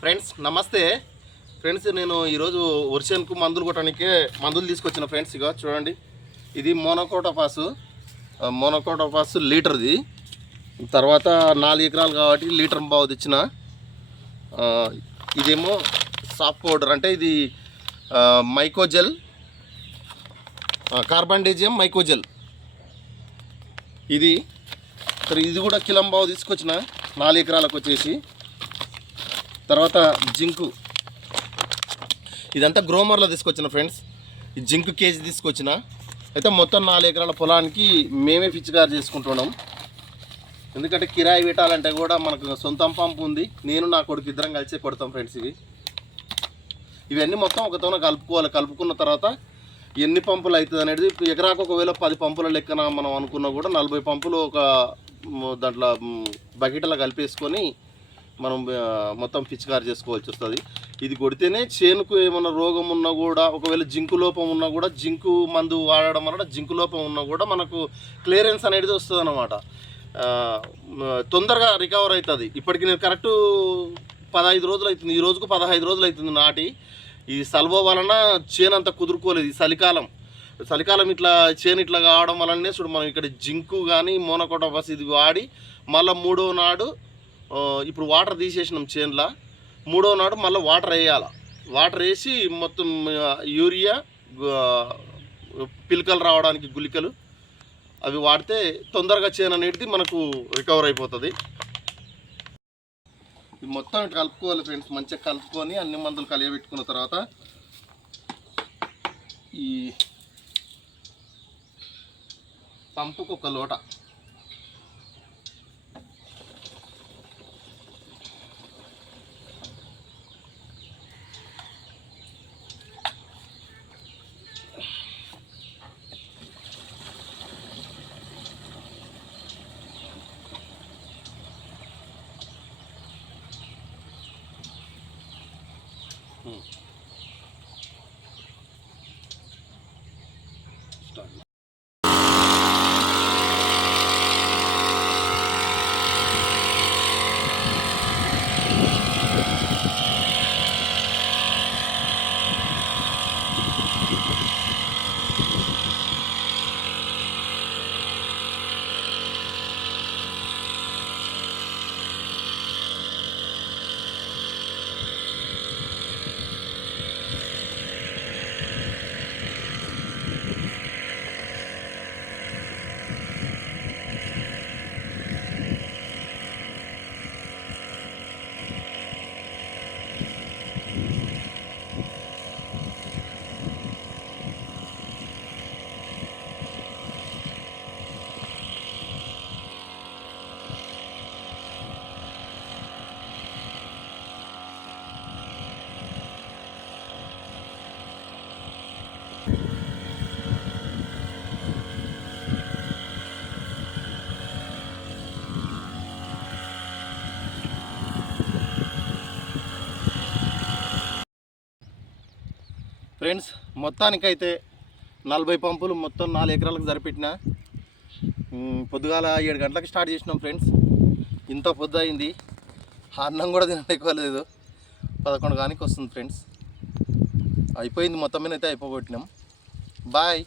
Friends నమస్తే. Friends నేను ఈరోజు వర్షన్కు మందులు కొట్టడానికి మందులు తీసుకొచ్చిన ఫ్రెండ్స్ ఇక చూడండి. ఇది మోనోకోటోపాస్ మోనోకోటోపాస్ లీటర్ది. తర్వాత నాలుగు ఎకరాలు కాబట్టి లీటర్ బావు తెచ్చిన. ఇదేమో సాఫ్ట్ పౌడర్ అంటే ఇది మైకోజెల్. కార్బన్ డేజియం మైకోజెల్. ఇది. సరే ఇది కూడా కిలంబావు తీసుకొచ్చిన. నాలుగు ఎకరాలకు వచ్చేసి. తర్వాత జింకు. ఇదంతా గ్రోమర్లో తీసుకొచ్చిన ఫ్రెండ్స్. ఈ జింకు కేజీ తీసుకొచ్చిన. అయితే మొత్తం నాలుగు ఎకరాల పొలానికి మేమే పిచ్చిగారు చేసుకుంటున్నాం. ఎందుకంటే కిరాయి పెట్టాలంటే కూడా మనకు సొంతం పంపు ఉంది. నేను నా కొడుకు ఇద్దరం కలిసి కొడతాం ఫ్రెండ్స్ ఇవి. ఇవన్నీ మొత్తం ఒకతోన కలుపుకోవాలి. కలుపుకున్న తర్వాత ఎన్ని పంపులు అవుతుంది అనేది ఎకరాకు ఒకవేళ పది పంపుల లెక్కన మనం అనుకున్నా కూడా నలభై పంపులు ఒక దాంట్లో బకెట్లో కలిపేసుకొని మనం మొత్తం పిచికారి చేసుకోవాల్సి వస్తుంది. ఇది కొడితేనే చేనుకు ఏమన్నా రోగం ఉన్నా కూడా ఒకవేళ జింకు లోపం ఉన్నా కూడా జింకు మందు వాడడం వలన జింకు లోపం ఉన్నా కూడా మనకు క్లియరెన్స్ అనేది వస్తుంది అనమాట తొందరగా రికవర్ అవుతుంది ఇప్పటికి నేను కరెక్ట్ పదహైదు రోజులు అవుతుంది ఈ రోజుకు పదహైదు రోజులు అవుతుంది నాటి. ఈ సల్వో వలన చేను అంత కుదురుకోలేదు ఈ చలికాలం. చలికాలం ఇట్లా చేను ఇట్లా కావడం వలనే చూడు మనం ఇక్కడ జింకు కానీ మోనకోటోపస్ ఇది వాడి మళ్ళీ మూడో నాడు ఇప్పుడు వాటర్ తీసేసినాం చేనులో. మూడో నాడు మళ్ళీ వాటర్ వేయాలి. వాటర్ వేసి మొత్తం యూరియా పిలకలు రావడానికి గుళికలు అవి వాడితే తొందరగా చేను అనేది మనకు రికవర్ అయిపోతుంది. మొత్తం కలుపుకోవాలి ఫ్రెండ్స్ మంచిగా కలుపుకొని అన్ని మందులు కలియబెట్టుకున్న తర్వాత ఈ పంపుకు ఒక లోట. స్టార్ట్ ఫ్రెండ్స్ మొత్తానికైతే నలభై పంపులు మొత్తం నాలుగు ఎకరాలకు సరిపెట్టిన. పొద్దుగాల ఏడు గంటలకు స్టార్ట్ చేసినాం ఫ్రెండ్స్. ఇంత పొద్దు అయింది. అన్నం కూడా తినలేకోలేదు పదకొండు కానికి వస్తుంది ఫ్రెండ్స్. అయిపోయింది మొత్తం మీద అయితే అయిపోగొట్టినాం. బాయ్.